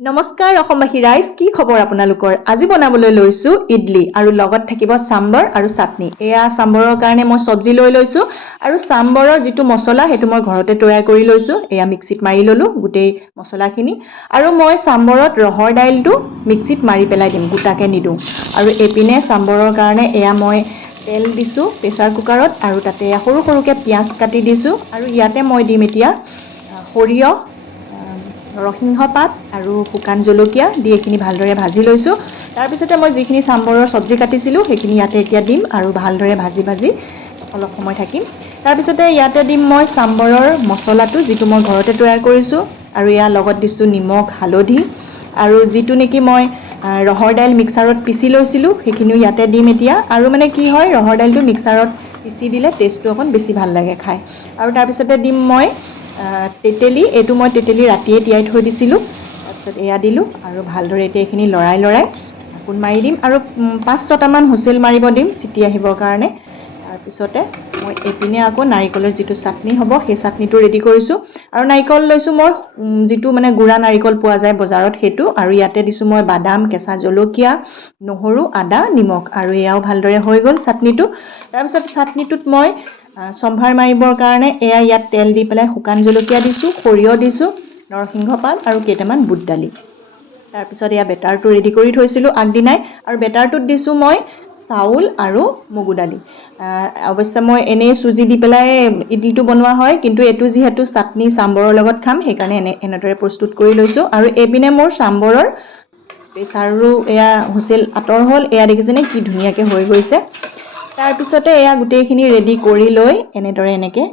নমস্কাৰ অসমবাসী ৰাইজ, কি খবৰ আপোনালোকৰ? আজি বনাবলৈ লৈছোঁ ইডলি আৰু লগত থাকিব চাম্বৰ আৰু চাটনি। এয়া চাম্বৰৰ কাৰণে মই চব্জি লৈ লৈছোঁ আৰু চাম্বৰৰ যিটো মছলা সেইটো মই ঘৰতে তৈয়াৰ কৰি লৈছোঁ। এয়া মিক্সিত মাৰি ল'লোঁ গোটেই মছলাখিনি আৰু মই চাম্বৰত ৰহৰ দাইলটো মিক্সিত মাৰি পেলাই দিম, গোটাকৈ নিদিওঁ। আৰু এইপিনে চাম্বৰৰ কাৰণে এয়া মই তেল দিছোঁ প্ৰেছাৰ কুকাৰত আৰু তাতে সৰু সৰুকৈ পিঁয়াজ কাটি দিছোঁ আৰু ইয়াতে মই দিম এতিয়া সৰিয়হ, নৰসিংহ পাত আৰু শুকান জলকীয়া দি এইখিনি ভালদৰে ভাজি লৈছোঁ। তাৰপিছতে মই যিখিনি চাম্বৰৰ চব্জি কাটিছিলোঁ সেইখিনি ইয়াতে এতিয়া দিম আৰু ভালদৰে ভাজি অলপ সময় থাকিম। তাৰপিছতে ইয়াতে দিম মই চাম্বৰৰ মছলাটো যিটো মই ঘৰতে তৈয়াৰ কৰিছোঁ আৰু ইয়াৰ লগত দিছোঁ নিমখ, হালধি আৰু যিটো নেকি মই ৰহৰ দাইল মিক্সাৰত পিচি লৈছিলোঁ সেইখিনিও ইয়াতে দিম এতিয়া। আৰু মানে কি হয়, ৰহৰ দাইলটো মিক্সাৰত পিচি দিলে টেষ্টটো অকণ বেছি ভাল লাগে খাই। আৰু তাৰপিছতে দিম মই তেতেলী, এইটো মই তেতেলী ৰাতিয়ে তিয়াই থৈ দিছিলোঁ। তাৰপিছত এয়া দিলোঁ আৰু ভালদৰে এতিয়া এইখিনি লৰাই ঢাকোন মাৰি দিম আৰু 5-6টামান হুইচেল মাৰিব দিম চিটি আহিবৰ কাৰণে। তাৰপিছতে মই এইপিনে আকৌ নাৰিকলৰ যিটো চাটনি হ'ব সেই চাটনিটো ৰেডি কৰিছোঁ আৰু নাৰিকল লৈছোঁ মই যিটো মানে গুড়া নাৰিকল পোৱা যায় বজাৰত সেইটো, আৰু ইয়াতে দিছোঁ মই বাদাম, কেঁচা জলকীয়া, নহৰু, আদা, নিমখ আৰু এয়াও ভালদৰে হৈ গ'ল চাটনিটো। তাৰপিছত চাটনিটোত মই সম্ভাৰ মাৰিবৰ কাৰণে এয়া ইয়াত তেল দি পেলাই শুকান জলকীয়া দিছোঁ, সৰিয়হ দিছোঁ, নৰসিংহ পাত আৰু কেইটামান বুট দালি। তাৰপিছত এয়া বেটাৰটো ৰেডি কৰি থৈছিলোঁ আগদিনাই আৰু বেটাৰটোত দিছোঁ মই চাউল আৰু মগু দালি। অৱশ্যে মই এনেই চুজি দি পেলাই ইডলিটো বনোৱা হয়, কিন্তু এইটো যিহেতু চাটনি চাম্বৰৰ লগত খাম সেইকাৰণে এনেদৰে প্ৰস্তুত কৰি লৈছোঁ। আৰু এইপিনে মোৰ চাম্বৰৰ প্ৰেছাৰো এয়া হুইচেল আঁতৰ হ'ল, এয়া দেখিছেনে কি ধুনীয়াকৈ হৈ গৈছে। তাৰপিছতে এয়া গোটেইখিনি ৰেডি কৰি লৈ এনেকৈ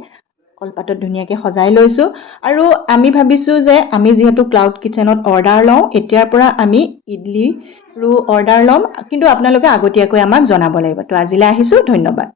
কলপাতত ধুনীয়াকৈ সজাই লৈছোঁ। আৰু আমি ভাবিছোঁ যে আমি যিহেতু ক্লাউড কিটচেনত অৰ্ডাৰ লওঁ, এতিয়াৰ পৰা আমি ইডলিৰো অৰ্ডাৰ ল'ম, কিন্তু আপোনালোকে আগতীয়াকৈ আমাক জনাব লাগিব। তো আজিলৈ আহিছোঁ, ধন্যবাদ।